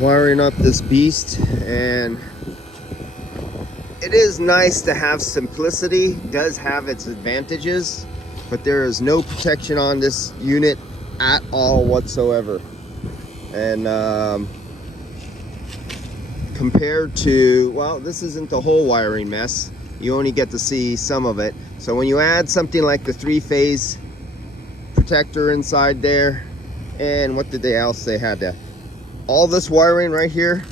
Wiring up this beast, and it is nice to have simplicity. It does have its advantages, but there is no protection on this unit at all whatsoever. And compared to, well, this isn't the whole wiring mess. You only get to see some of it. So when you add something like the 3-phase protector inside there, and what did they else they had to, all this wiring right here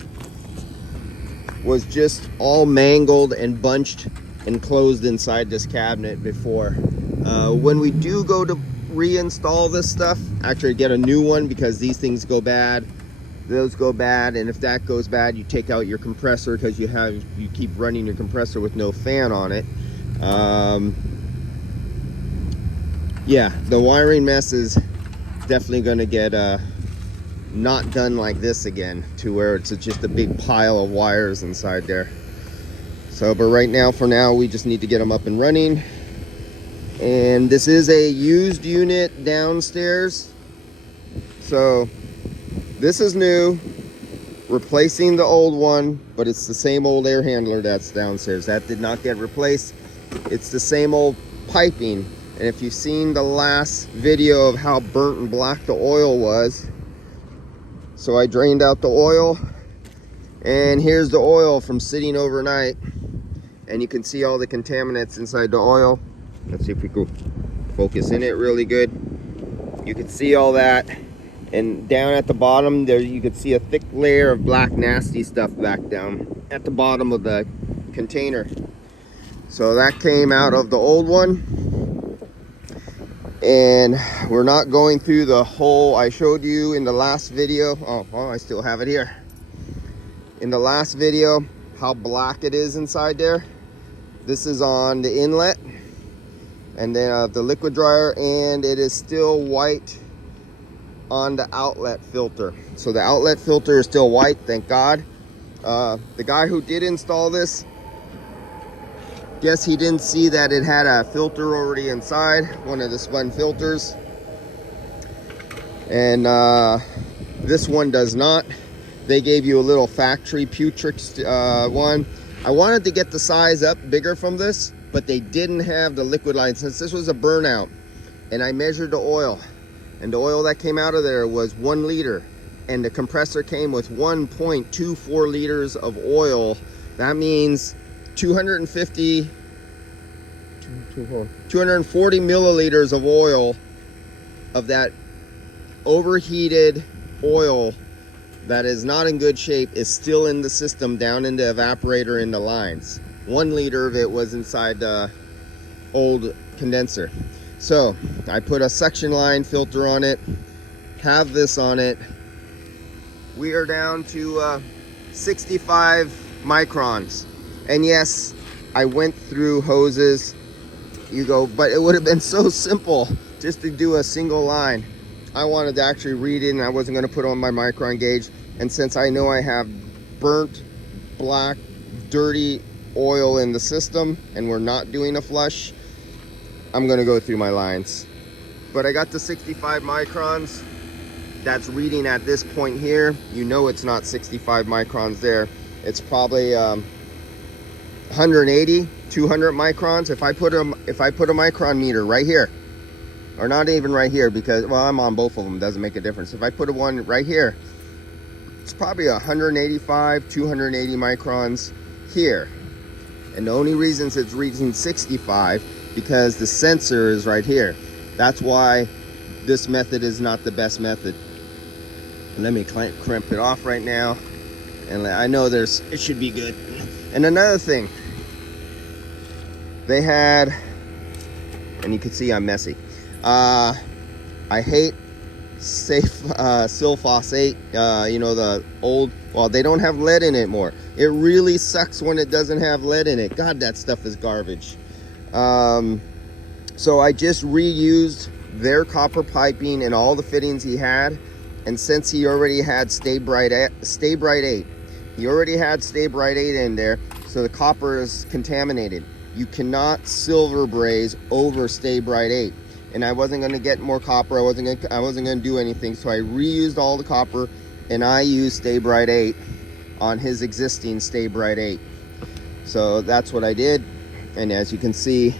was just all mangled and bunched and closed inside this cabinet before. When we do go to reinstall this stuff, actually get a new one, because these things go bad, those go bad, and if that goes bad, you take out your compressor, because you keep running your compressor with no fan on it. Yeah, the wiring mess is definitely going to get not done like this again, to where it's just a big pile of wires inside there. So, but right now, for now, we just need to get them up and running. And this is a used unit downstairs, so this is new, replacing the old one, but it's the same old air handler that's downstairs. That did not get replaced. It's the same old piping. And if you've seen the last video of how burnt and black the oil was, so I drained out the oil, and here's the oil from sitting overnight, and you can see all the contaminants inside the oil. Let's see if we can focus in it really good. You can see all that, and down at the bottom there you can see a thick layer of black nasty stuff back down at the bottom of the container. So that came out of the old one, and we're not going through the whole, I showed you in the last video. Oh, well, I still have it here. In the last video, how black it is inside there. This is on the inlet, and then the liquid dryer, and it is still white on the outlet filter. So the outlet filter is still white, thank God. The guy who did install this, guess he didn't see that it had a filter already inside, one of the spun filters, and this one does not. They gave you a little factory Putrix one. I wanted to get the size up bigger from this, but they didn't have the liquid line. Since this was a burnout, and I measured the oil, and the oil that came out of there was 1 liter, and the compressor came with 1.24 liters of oil. That means 240 milliliters of oil, of that overheated oil that is not in good shape, is still in the system, down in the evaporator in the lines. 1 liter of it was inside the old condenser. So I put a suction line filter on it, have this on it. We are down to 65 microns. And yes, I went through hoses. You go, but it would have been so simple just to do a single line. I wanted to actually read it, and I wasn't going to put on my micron gauge. And since I know I have burnt, black, dirty oil in the system, and we're not doing a flush, I'm going to go through my lines. But I got the 65 microns. That's reading at this point here. You know it's not 65 microns there. It's probably 180, 200 microns. If I put a micron meter right here, or not even right here, because, well, I'm on both of them, doesn't make a difference. If I put one right here, it's probably 185, 280 microns here. And the only reasons it's reading 65, because the sensor is right here. That's why this method is not the best method. Let me crimp it off right now, and I know it should be good. And another thing, they had, and you can see I'm messy. I hate silphosphate, you know, the old, well, they don't have lead in it more. It really sucks when it doesn't have lead in it. God, that stuff is garbage. So I just reused their copper piping and all the fittings he had. And since he already had Stay Bright 8, he already had Stay Bright 8 in there, so the copper is contaminated. You cannot silver braze over Stay Bright 8. And I wasn't going to get more copper. I wasn't going to do anything. So I reused all the copper, and I use Stay Bright 8 on his existing Stay Bright 8. So that's what I did. And as you can see,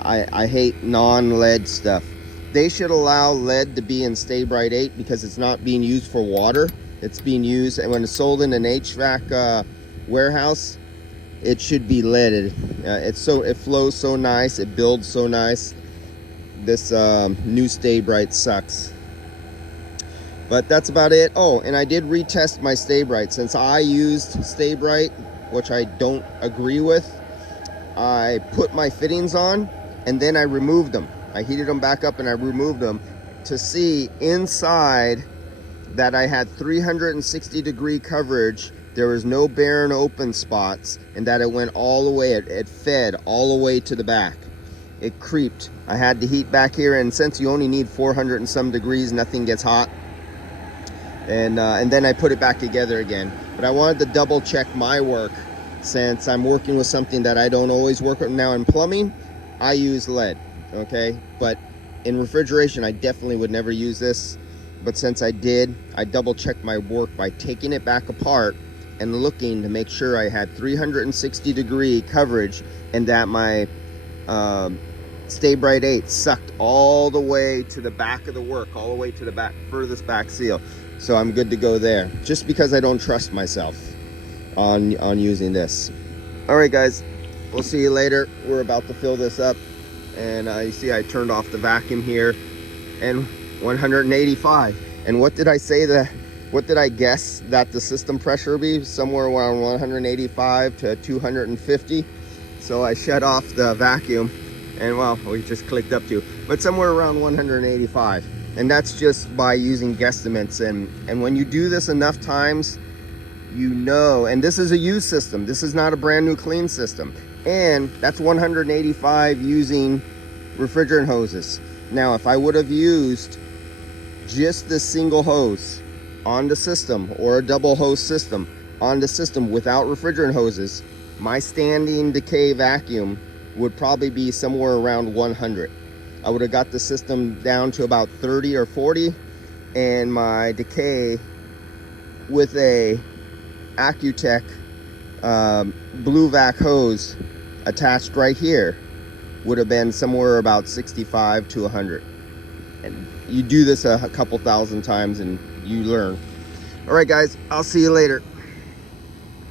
I hate non-lead stuff. They should allow lead to be in Stay Bright 8 because it's not being used for water. It's being used, and when it's sold in an HVAC warehouse, it should be leaded. It flows so nice, it builds so nice. This new Stay Bright sucks. But that's about it. Oh, and I did retest my Stay Bright. Since I used Stay Bright, which I don't agree with, I put my fittings on and then I removed them. I heated them back up and I removed them to see inside that I had 360-degree coverage. There was no barren open spots, and that it went all the way, it fed all the way to the back. It creeped. I had to heat back here, and since you only need 400 and some degrees, nothing gets hot. And then I put it back together again. But I wanted to double check my work, since I'm working with something that I don't always work with. Now in plumbing, I use lead, okay? But in refrigeration, I definitely would never use this. But since I did, I double checked my work by taking it back apart and looking to make sure I had 360-degree coverage and that my Stay Bright 8 sucked all the way to the back of the work, all the way to the back, furthest back seal. So I'm good to go there, just because I don't trust myself on using this. All right, guys, we'll see you later. We're about to fill this up, and you see I turned off the vacuum here, and 185. And what did I say what did I guess that the system pressure would be? Somewhere around 185 to 250. So I shut off the vacuum, and well, we just clicked up to, but somewhere around 185. And that's just by using guesstimates. And when you do this enough times, you know, and this is a used system. This is not a brand new clean system. And that's 185 using refrigerant hoses. Now, if I would have used just this single hose on the system, or a double hose system on the system without refrigerant hoses, my standing decay vacuum would probably be somewhere around 100. I would have got the system down to about 30 or 40, and my decay with a Accutech blue vac hose attached right here would have been somewhere about 65 to 100. And you do this a couple thousand times and you learn. All right, guys, I'll see you later.